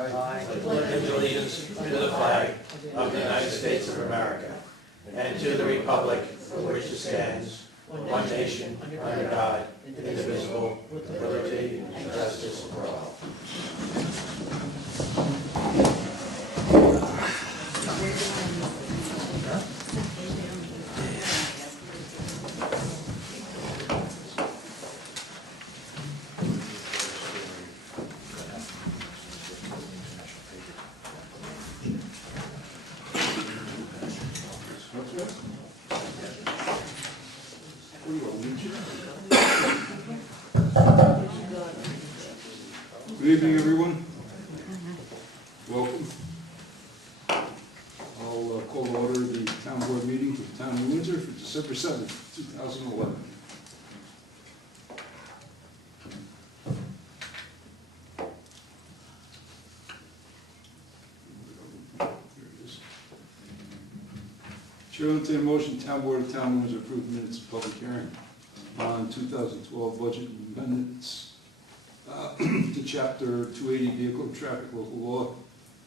I pledge allegiance to the flag of the United States of America and to the republic for which it stands, one nation, under God, indivisible, with liberty and justice for all. Good evening, everyone. Welcome. I'll call to order the town board meeting for the town of Windsor for December 7th, 2011. There it is. Chair will entertain a motion, town board of town of Windsor approve the minutes of public hearing on 2012 budget amendments to Chapter 280 Vehicle and Traffic Local Law,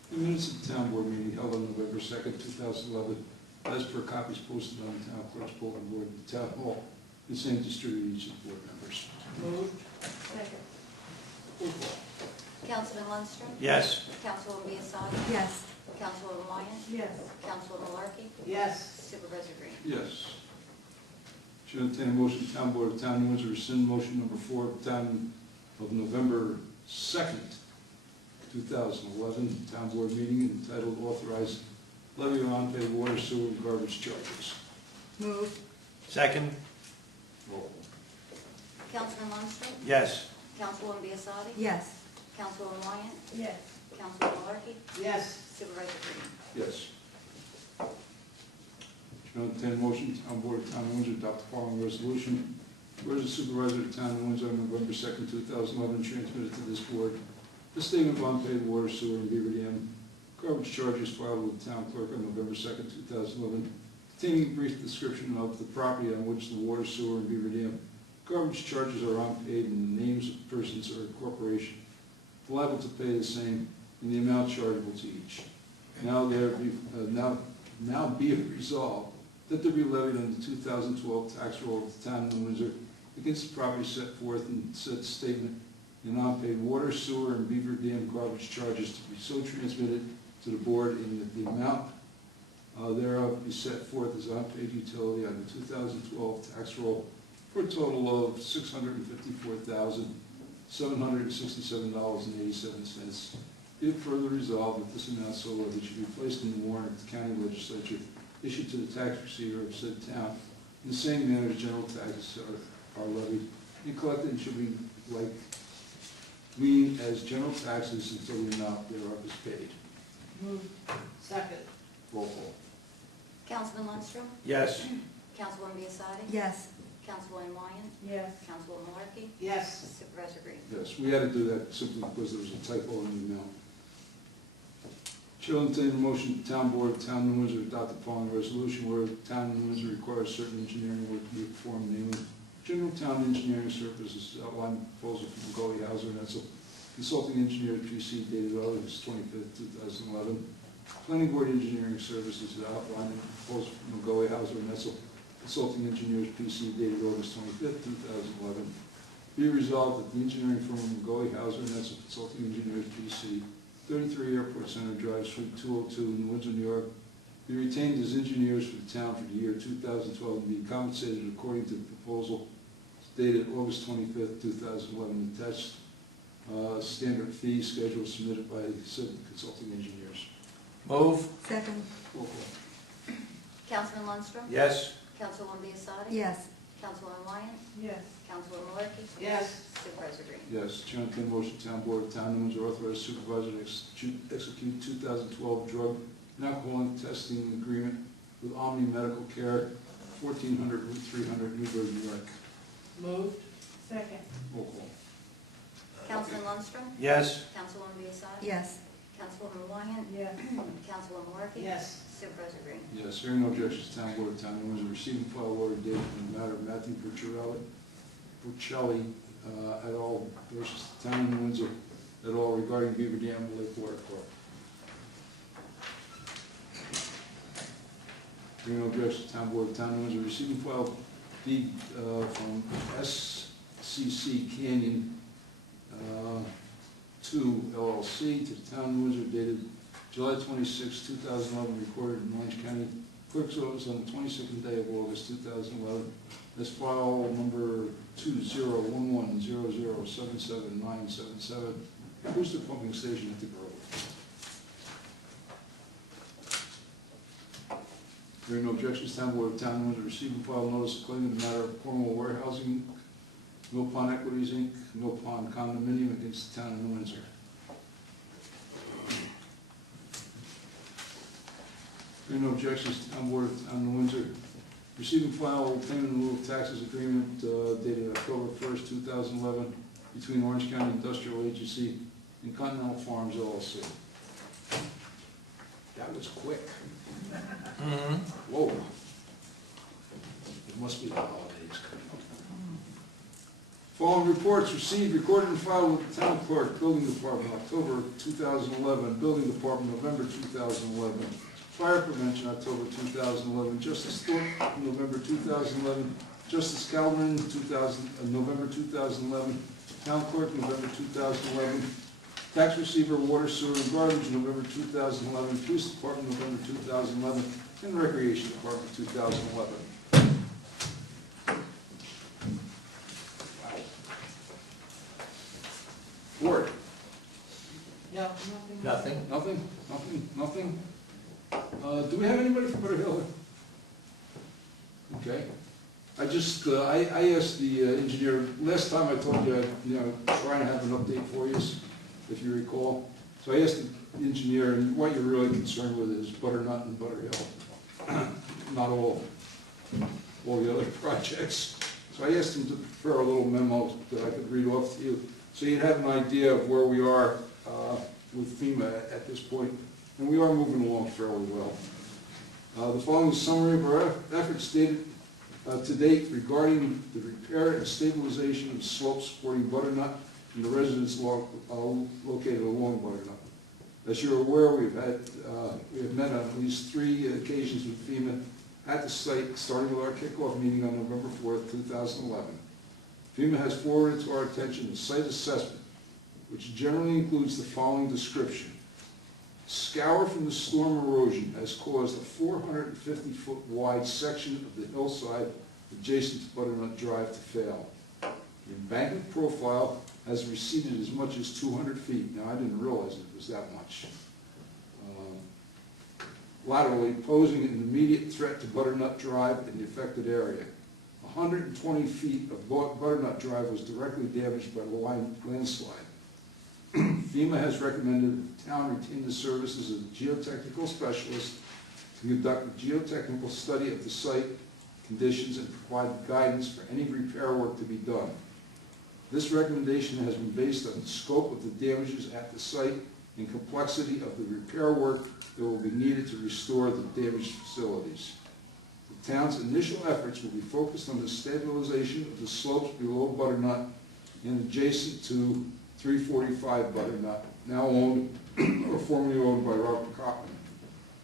the minutes of the town board meeting held on November 2nd, 2011, as per copies posted on the town clerk's bulletin board in the town hall, the same distributed to each of the board members. Moved. Second. Roll call. Councilman Lundstrom? Yes. Councilwoman Biassadi? Yes. Councilwoman Wyatt? Yes. Councilwoman Malarkey? Yes. Supervisor Green? Yes. Should entertain a motion, town board of town of Windsor rescind motion number 4 of town of November 2nd, 2011, town board meeting entitled Authorized Levy of Unpaid Water, Sewer, and Garbage Charges. Moved. Second? Roll. Councilman Lundstrom? Yes. Councilwoman Biassadi? Yes. Councilwoman Wyatt? Yes. Councilwoman Malarkey? Yes. Supervisor Green? Yes. Should entertain a motion, town board of town of Windsor adopt the following resolution. Whereas the supervisor of the town of Windsor on November 2nd, 2011 transmitted to this board the statement of unpaid water, sewer, and beaver dam garbage charges filed with the town clerk on November 2nd, 2011, containing a brief description of the property on which the water, sewer, and beaver dam garbage charges are unpaid and the names of persons or corporation liable to pay the same and the amount chargeable to each. Now be it resolved that there be levied on the 2012 tax roll of the town of Windsor against the property set forth in said statement and unpaid water, sewer, and beaver dam garbage charges to be so transmitted to the board in that the amount thereof be set forth as unpaid utility on the 2012 tax roll for a total of $654,767.87. Be it further resolved that this amount so levied should be placed in the warrant of the county legislature issued to the tax receiver of said town in the same manner as general taxes are levied and collected and should be lien as general taxes until the amount thereof is paid. Moved. Second. Roll call. Councilman Lundstrom? Yes. Councilwoman Biassadi? Yes. Councilwoman Wyatt? Yes. Councilwoman Malarkey? Yes. Supervisor Green? Yes, we had to do that simply because there was a typo in the amount. Chair will entertain a motion, the town board of town of Windsor adopt the following resolution where the town of Windsor requires certain engineering work to be performed, namely general town engineering services outlined in the proposal from McGaughy Hauser and Etzel, consulting engineer PC dated August 25th, 2011. Planning board engineering services outlined in the proposal from McGaughy Hauser and Etzel, consulting engineers PC dated August 25th, 2011. Be resolved that the engineering firm of McGaughy Hauser and Etzel, consulting engineers PC, 33 Airport Center Drive, Suite 202 in Windsor, New York, be retained as engineers for the town for the year 2012 and be compensated according to the proposal dated August 25th, 2011, attached standard fee schedule submitted by said consulting engineers. Move. Second. Roll call. Councilman Lundstrom? Yes. Councilwoman Biassadi? Yes. Councilwoman Wyatt? Yes. Councilwoman Malarkey? Yes. Supervisor Green? Yes, Chair will entertain a motion, town board of town of Windsor authorize supervisor to execute 2012 drug and alcohol testing agreement with Omni Medical Care, 1400 Route 300, Newburgh, New York. Moved. Second. Roll call. Councilman Lundstrom? Yes. Councilwoman Biassadi? Yes. Councilwoman Wyatt? Yes. Councilwoman Malarkey? Yes. Supervisor Green? Yes, hearing no objections, town board of town of Windsor receiving file order dated in the matter of Matthew Burchelli et al. versus the town of Windsor et al. regarding Beaver Dam Lake Water Course. Hearing no objection, Town Board of Town of Windsor receiving file deed from SCC Canyon 2 LLC to the Town of Windsor dated July 26, 2011, recorded in Orange County Clerk's Office on the 22nd day of August 2011. This file number 201100777977, acoustic pumping station at the Grove. Hearing no objections, Town Board of Town of Windsor receiving file notice of claim in the matter of Cornwall Warehousing, Mill Pond Equities, Inc., Mill Pond Condominium against the Town of New Windsor. Hearing no objections, Town Board of Town of New Windsor receiving file payment in lieu of taxes agreement dated October 1st, 2011 between Orange County Industrial Agency and Continental Farms LLC. That was quick. Whoa. It must be the holidays coming up. Following reports received, recorded, and filed with the Town Clerk, Building Department, October 2011, Building Department, November 2011, Fire Prevention, October 2011, Justice Thorpe, November 2011, Justice Calvin, November 2011, Town Clerk, November 2011, Tax Receiver, Water, Sewer, and Garbage, November 2011, Police Department, November 2011, and Recreation Department, 2011. Ward? No, nothing. Nothing? Nothing? Do we have anybody from Butter Hill? Okay. I just, I asked the engineer, last time I told you, trying to have an update for you, if you recall. So I asked the engineer, and what you're really concerned with is Butternut and Butter Hill, not all the other projects. So I asked him to prepare a little memo that I could read off to you, so you'd have an idea of where we are with FEMA at this point. And we are moving along fairly well. The following is a summary of our efforts dated to date regarding the repair and stabilization of slopes supporting Butternut and the residents located along Butternut. As you're aware, we have met on at least 3 occasions with FEMA at the site, starting with our kickoff meeting on November 4th, 2011. FEMA has forwarded to our attention a site assessment, which generally includes the following description. Scour from the storm erosion has caused a 450-foot wide section of the hillside adjacent to Butternut Drive to fail. The embankment profile has receded as much as 200 feet. Now, I didn't realize it was that much. Laterally, posing an immediate threat to Butternut Drive and the affected area. 120 feet of Butternut Drive was directly damaged by the landslide. FEMA has recommended the town retain the services of a geotechnical specialist to conduct a geotechnical study of the site conditions and provide guidance for any repair work to be done. This recommendation has been based on the scope of the damages at the site and complexity of the repair work that will be needed to restore the damaged facilities. The town's initial efforts will be focused on the stabilization of the slopes below Butternut and adjacent to 345 Butternut, now owned or formerly owned by Robert Cochran.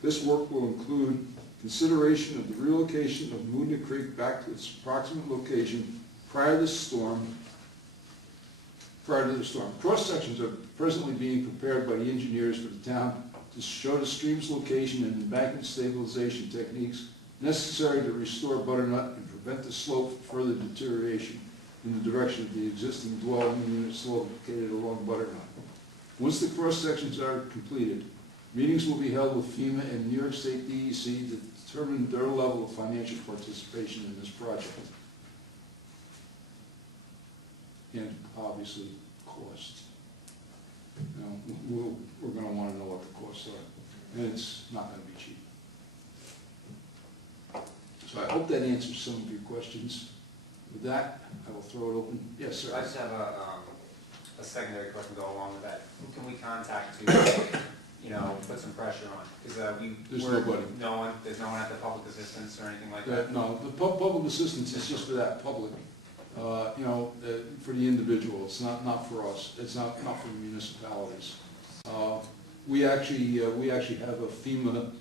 This work will include consideration of the relocation of Moodna Creek back to its approximate location prior to the storm. Cross-sections are presently being prepared by the engineers for the town to show the stream's location and embankment stabilization techniques necessary to restore Butternut and prevent the slope from further deterioration in the direction of the existing dwelling units located along Butternut. Once the cross-sections are completed, meetings will be held with FEMA and New York State DEC to determine their level of financial participation in this project. And obviously, cost. We're going to want to know what the costs are, and it's not going to be cheap. So I hope that answers some of your questions. With that, I will throw it open. Yes, sir. I just have a secondary question to go along with that. Who can we contact to, put some pressure on? Because There's nobody. There's no one at the public assistance or anything like that? No, the public assistance is just for that public, for the individual. It's not for us. It's not for the municipalities. We actually have a FEMA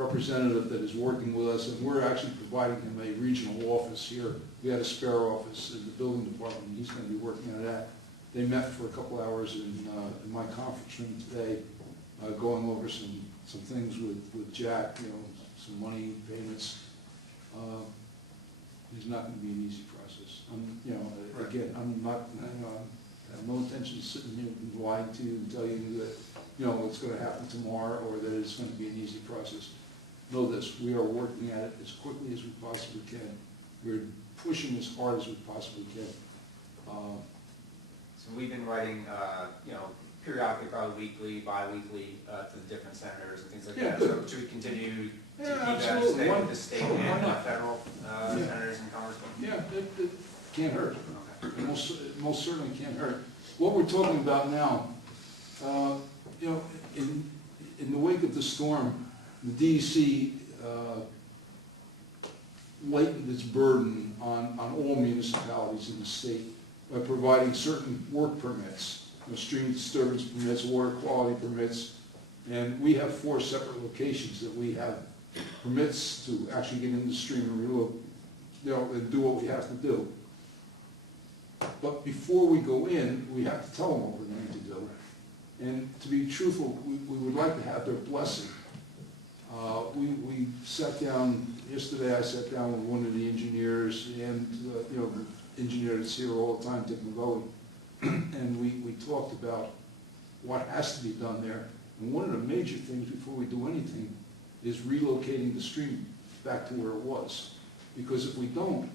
representative that is working with us, and we're actually providing him a regional office here. We had a spare office in the building department, and he's gonna be working on that. They met for a couple hours in my conference room today, going over some things with Jack, you know, some money payments. It's not gonna be an easy process. You know, again, I'm not, you know, I have no intention of sitting here and lying to you and tell you that, you know, it's gonna happen tomorrow or that it's gonna be an easy process. Know this, we are working at it as quickly as we possibly can. We're pushing as hard as we possibly can. So we've been writing, you know, periodically, probably weekly, bi-weekly, to the different senators and things like Yeah, that. good. So should we continue to Yeah, keep that, absolutely. stay Why- with the state why and not? federal Yeah. senators and congressmen? Yeah, it can't hurt. Okay. It most certainly can't hurt. What we're talking about now, you know, in the wake of the storm, the DEC lightened its burden on all municipalities in the state by providing certain work permits, you know, stream disturbance permits, water quality permits, and we have 4 separate locations that we have permits to actually get in the stream and you know, and do what we have to do. But before we go in, we have to tell them what we're going to do. And to be truthful, we would like to have their blessing. We sat down, yesterday I sat down with one of the engineers and, you know, the engineer that's here all the time, Dick McGully, and we talked about what has to be done there. And one of the major things before we do anything is relocating the stream back to where it was. Because if we don't,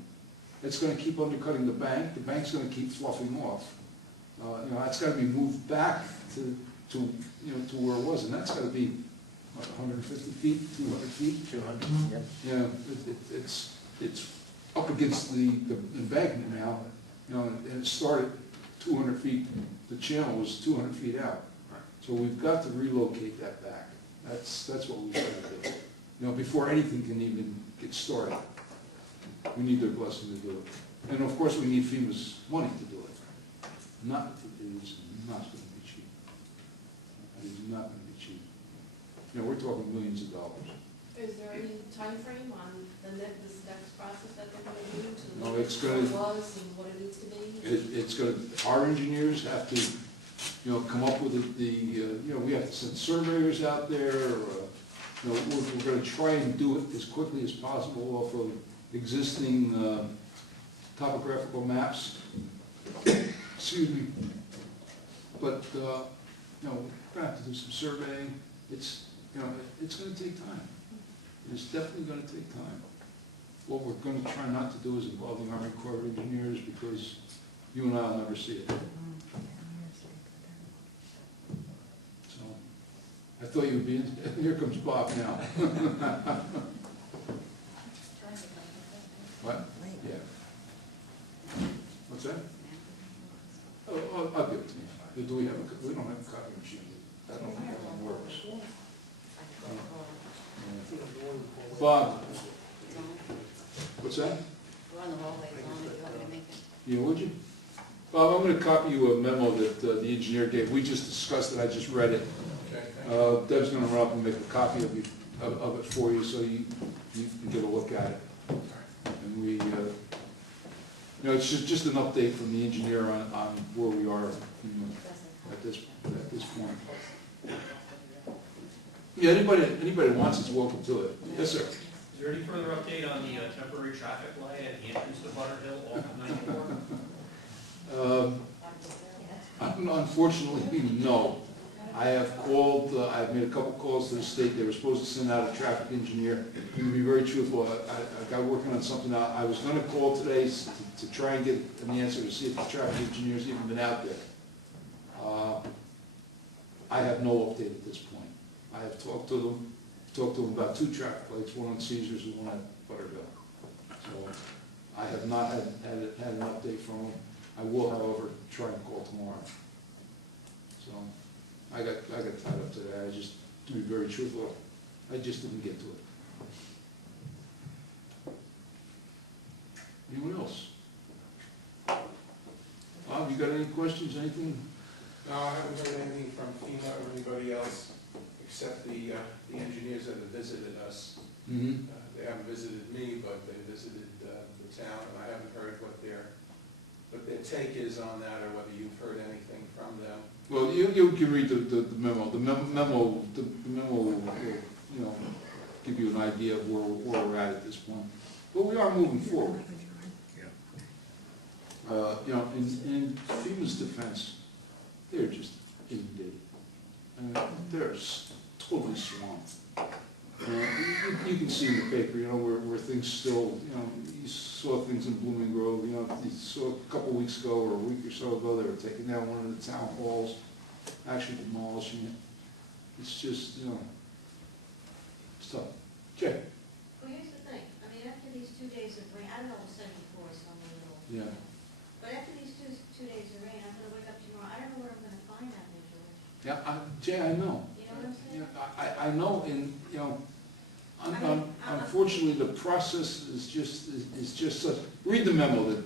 it's going to keep undercutting the bank's going to keep fluffing off. You know, that's got to be moved back to you know, to where it was, and that's got to be, what, 150 feet, 200 feet? 200, yep. Yeah, it's up against the embankment now, you know, and it started 200 feet, the channel was 200 feet out. So we've got to relocate that back. That's what we've got to do. You know, before anything can even get started. We need their blessing to do it. And of course, we need FEMA's money to do it. It is not going to be cheap. It is not going to be cheap. You know, we're talking millions of dollars. Is there any time frame on this next process that they're going to do to No, look it's at what gonna- it was and what it needs to be? It's going to, our engineers have to, you know, come up with you know, we have to send surveyors out there. You know, we're going to try and do it as quickly as possible off of existing topographical maps. Excuse me. But, you know, we're going to have to do some surveying. It's, you know, it's going to take time. It's definitely going to take time. What we're going to try not to do is involve the Army Corps of Engineers because you and I will never see it. So, I thought you would be in, here comes Bob now. What? Yeah. What's that? Oh, I'll give it to you. Do we have we don't have a copy machine. I don't think that one works. Bob, what's that? We're on the hallway, as long as you want me to make it. Yeah, would you? Bob, I'm going to copy you a memo that the engineer gave. We just discussed it. I just read it. Deb's going to run up and make a copy of it for you so you can get a look at it. And we, you know, it's just an update from the engineer on where we are, you know, at this point. Yeah, anybody that wants it's welcome to it. Yes, sir. Is there any further update on the temporary traffic light at the entrance to Butter Hill off of 94? Unfortunately, no. I have called, I've made a couple calls to the state. They were supposed to send out a traffic engineer. To be very truthful, I got working on something out. I was going to call today to try and get an answer to see if the traffic engineer's even been out there. I have no update at this point. I have talked to them about 2 traffic lights, one on Caesars and one at Butterville. So I have not had an update from them. I will, however, try and call tomorrow. So I got tied up today. I just, to be very truthful, I just didn't get to it. Anyone else? Bob, you got any questions, anything? No, I haven't heard anything from FEMA or anybody else except the engineer engineers that have visited us. Mm-hmm. They haven't visited me, but they visited the town, and I haven't heard what their take is on that, or whether you've heard anything from them. Well, you can read the memo. The memo will, you know, give you an idea of where we're at this point. But we are moving forward. You know, in FEMA's defense, they're just inundated. They're totally swamped. You can see in the paper, you know, where things still, you know, you saw things in Blooming Grove, you know, you saw a couple of weeks ago or a week or so ago, they were taking down one of the town halls, actually demolishing it. It's just, you know, it's tough. Jay? Well, here's the thing, I mean, after these 2 days of rain, I don't know, it was 74, so I'm a little. Yeah. But after these two days of rain, I'm gonna wake up tomorrow, I don't know where I'm gonna find that there, George. Yeah, Jay, I know. You know what I'm saying? Yeah, I know, and, you know, I'm- unfortunately, the process is just such, read the memo that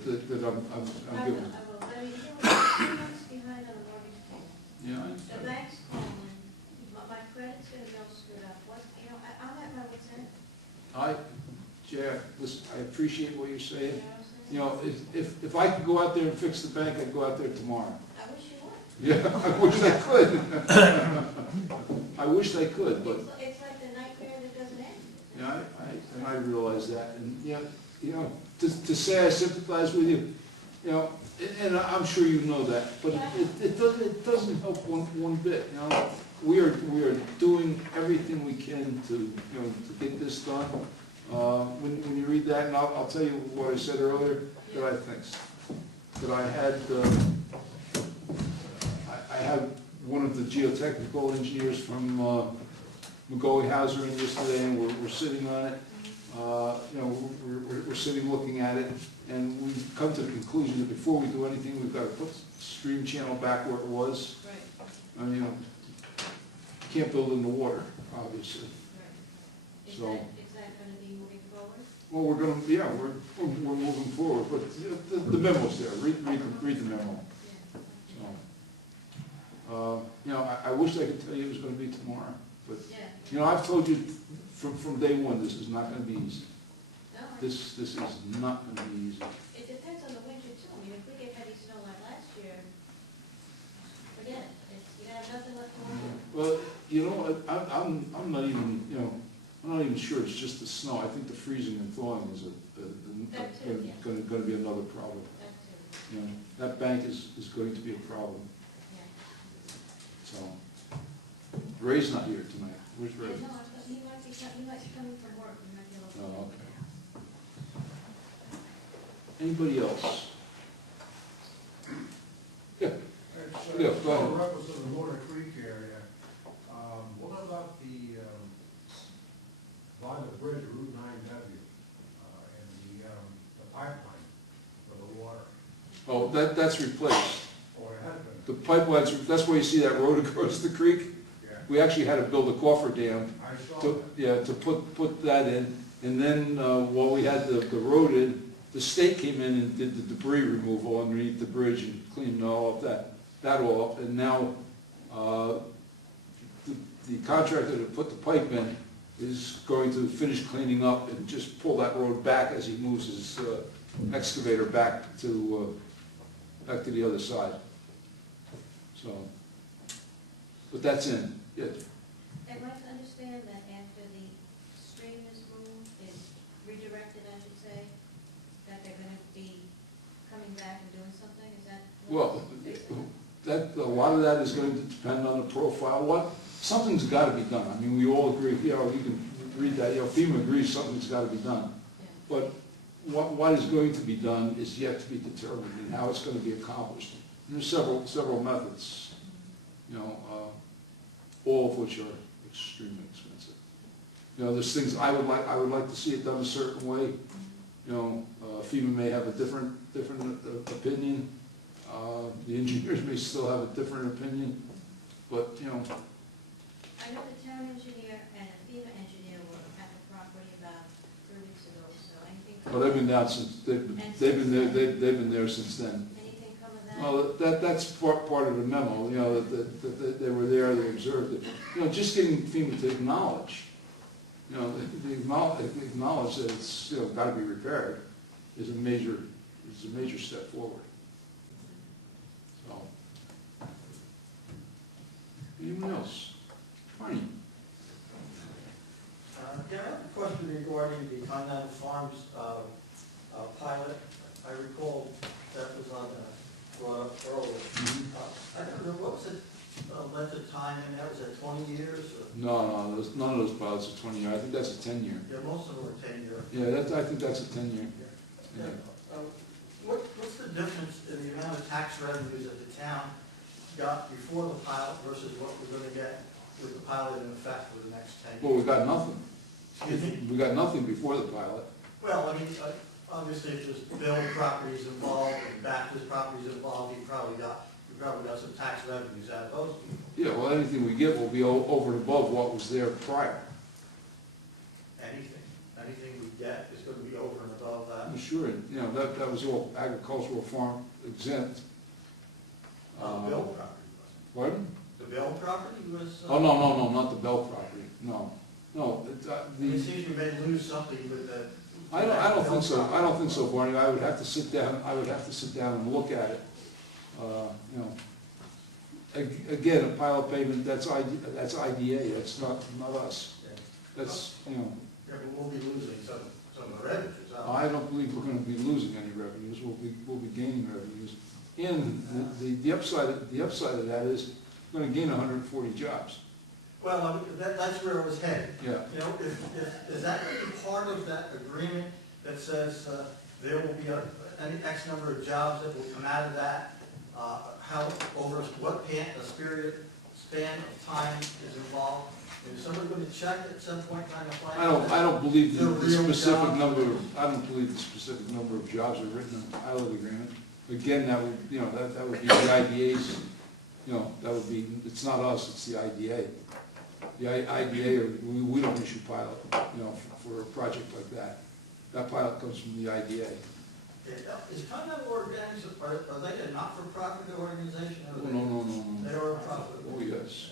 I'm I giving. will, but I mean, here we're 2 months behind on the mortgage payment. Yeah, The bank's calling, my credit's gonna be all screwed up, what, you know, I'm at my wit's end, Jay, listen, I appreciate what you're you saying. know what I'm saying? You know, if I could go out there and fix the bank, I'd go out there tomorrow. I wish you would. Yeah, I wish I could. I wish I could, but, It's like the nightmare that doesn't end. yeah, and I realize that, and, yeah, you know, to say I sympathize with you, you know, and I'm sure you know that, but it doesn't help one bit, you know. We are doing everything we can to, you know, to get this done. When you read that, and I'll tell you what I said earlier, that I think, that I had one of the geotechnical engineers from McGoley Hauser in yesterday, and we're sitting on it. You know, we're sitting looking at it, and we've come to the conclusion that before we do anything, we've got to put the stream channel back where it was. Right, I mean, you know, you can't build in the water, obviously. right. So- Is that gonna be moving forward? Well, we're gonna, yeah, we're moving forward, but you know, the memo's there, read the memo. Yeah. So, you know, I wish I could tell you it was gonna be tomorrow, but, Yeah. you know, I've told you from day one, this is not gonna be easy. No, This is not gonna be easy. it depends on the winter too. I mean, if we get heavy snow like last year, forget it. You have nothing left to work with. Well, you know, I'm not even, you know, I'm not even sure it's just the snow. I think the freezing and thawing is That too, yeah. gonna be another problem. That too. You know, that bank is going to be a problem, Yeah. so. Ray's not here tonight. Where's Yeah, Ray? no, he might be coming from work. He might be able to. Oh, okay. Anybody else? Yeah, Yeah, go ahead. Reference to the Motor Creek area, what about the line of bridge, Route 9W, and the pipeline for the water? oh, that's replaced. Or it has been? The pipelines, that's where you see that road across the creek. Yeah, We actually had to build a cofferdam I saw to, that. yeah, to put that in. And then, while we had the road in, the state came in and did the debris removal underneath the bridge and cleaned all of that all up. And now, the contractor that put the pipe in is going to finish cleaning up and just pull that road back as he moves his excavator back to the other side. So, but that's in, yeah. Am I to understand that after the stream is moved, is redirected, I should say, that they're gonna be coming back and doing something? Is that? Well, a lot of that is going to depend on the profile. Something's got to be done. I mean, we all agree, you know, you can read that, you know, FEMA agrees something's got to be done. Yeah. But what is going to be done is yet to be determined and how it's going to be accomplished. And there's several methods, you know, all of which are extremely expensive. You know, there's things I would like to see it done a certain way. You know, FEMA may have a different opinion. The engineers may still have a different opinion, but, you know. I know the town engineer and a FEMA engineer were at the property about 3 weeks ago, so anything. Well, they've been down since, they've been there since then. Anything come of that? Well, that's part of the memo, you know, that they were there, they observed it. You know, just getting FEMA to acknowledge you know, they acknowledge that it's, you know, gotta be repaired is a major step forward. So. Anyone else? Barney? Yeah, I have a question regarding the Continental Farms pilot. I recall that was brought up earlier. I don't know, what was it, length of time, and that was at 20 years? Or? No, none of those pilots are 20 year. I think that's a 10-year. Yeah, most of them were 10 year. Yeah, I think that's a 10-year. Yeah. What's the difference in the amount of tax revenues that the town got before the pilot versus what we're going to get with the pilot in effect for the next 10 years? Well, we got nothing. Excuse me? We got nothing before the pilot. Well, I mean, obviously, if there's bill properties involved and Baptist properties involved, you probably got some tax revenues out of those people. Yeah, well, anything we get will be over and above what was there prior. Anything we get is going to be over and above that. I'm sure, you know, that was all agricultural farm exempt. Bill property Pardon? was. The bill property was. Oh, no, not the Bell property, no. It seems you may lose something with the. I don't think so, Barney. I would have to sit down and look at it. You know, again, a pilot payment, that's IDA, that's not us. That's, you know. Yeah, but we'll be losing some of the revenues. I don't believe we're gonna be losing any revenues, we'll be gaining revenues. And the upside of that is, we're gonna gain 140 jobs. Well, that's where it was headed. Yeah. You know, is that really part of that agreement that says there will be any X number of jobs that will come out of that? How, over what span of time is involved? Is somebody going to check at some point in time to find out? I don't believe the real specific jobs? number of jobs are written in the pilot agreement. Again, that would, you know, that would be the IDA's, you know, that would be, it's not us, it's the IDA. The IDA, we don't issue pilot, you know, for a project like that. That pilot comes from the IDA. Is Continental Organics, are they a not-for-profit organization? Or No. They are a profit. Oh, yes.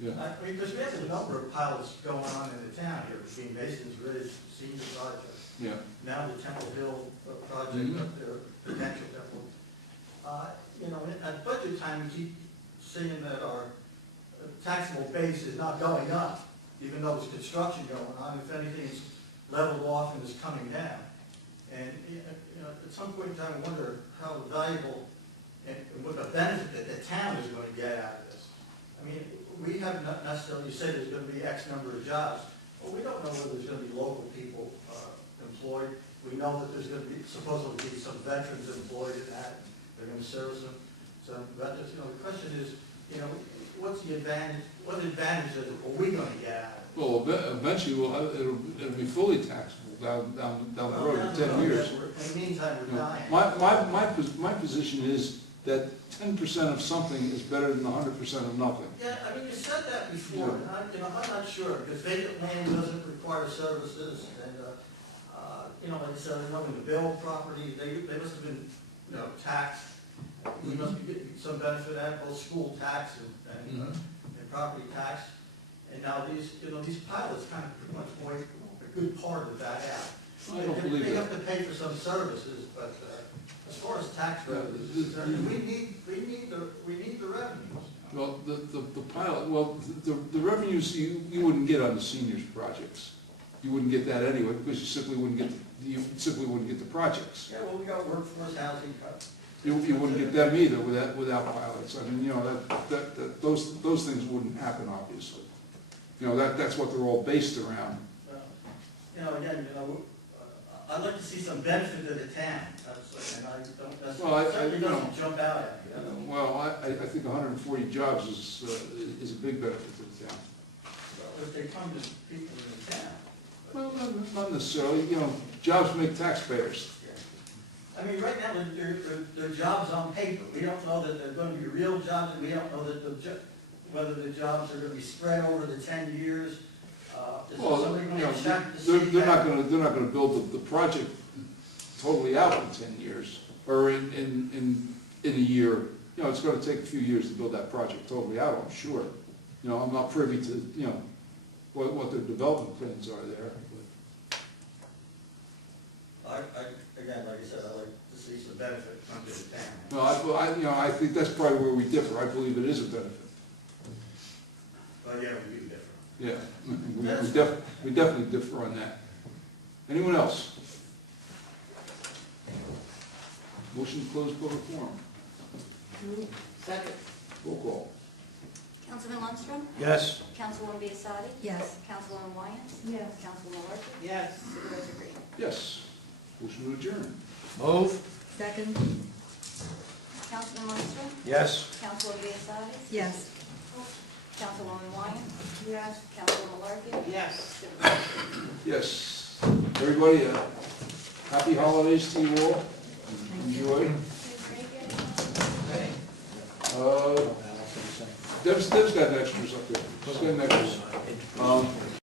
Yeah. I mean, because we have a number of pilots going on in the town here, between Mason's Ridge, Senior Project, Yeah. now the Temple Hill project Mhm. up there, potential Temple. You know, at budget time, we keep seeing that our taxable base is not going up, even though there's construction going on. If anything, it's leveled off and is coming down. And, you know, at some point in time, I wonder how valuable and what the benefit that the town is going to get out of this. I mean, we haven't necessarily said there's going to be X number of jobs, but we don't know whether there's going to be local people employed. We know that there's going to be, supposedly be some veterans employed in that. They're going to serve some veterans. You know, the question is, you know, what's the advantage, what advantages are we going to get out of it? Well, eventually, it'll be fully taxable down the road in 10 years. In the meantime, we're dying. My position is that 10% of something is better than 100% of nothing. Yeah, I mean, you said that before, and I'm not sure, because vacant land doesn't require services, and, you know, like I said, I know in the Bill property, they must have been, you know, taxed. We must be getting some benefit out of both school tax and property tax. And now these pilots kind of pretty much point a good part of that out. I don't believe They that. have to pay for some services, but as far as tax revenues, we need the revenues. Well, the pilot, well, the revenues you wouldn't get on the seniors projects. You wouldn't get that anyway, because you simply wouldn't get the projects. Yeah, well, we got workforce housing cuts. You wouldn't get them either without pilots. I mean, you know, those things wouldn't happen, obviously. You know, that's what they're all based around. You know, again, you know, I'd like to see some benefit to the town, and I don't, Well, certainly you know, doesn't jump out at me. Well, I think 140 jobs is a big benefit to the town. Well, if they come to people in the town. Well, not necessarily, you know, jobs make taxpayers. I mean, right now, they're jobs on paper. We don't know that they're going to be real jobs, and we don't know that whether the jobs are going to be spread over the 10 years. Is Well, somebody you going know, to check to see they're that? not gonna build the project totally out in 10 years, or in a year. You know, it's gonna take a few years to build that project totally out, I'm sure. You know, I'm not privy to, you know, what their development plans are there. Again, like I said, I like to see some benefit come to the town. No, I think that's probably where we differ. I believe it is a benefit. But yeah, we do different. Yeah, we definitely differ on that. Anyone else? Motion to close public forum. Second. Roll call. Councilman Lundstrom? Yes. Councilwoman Biassadi? Yes. Councilwoman Wyans? Yes. Councilman Larkin? Yes. Supervisor Green? Yes. Motion to adjourn. Move. Second. Councilman Lundstrom? Yes. Councilwoman Biassadi? Yes. Councilwoman Wyans? Yes. Councilwoman Larkin? Yes. Supervisor Green? Yes. Everybody, happy holidays to you all. Enjoy. Deb's got extras up there. She's got extras.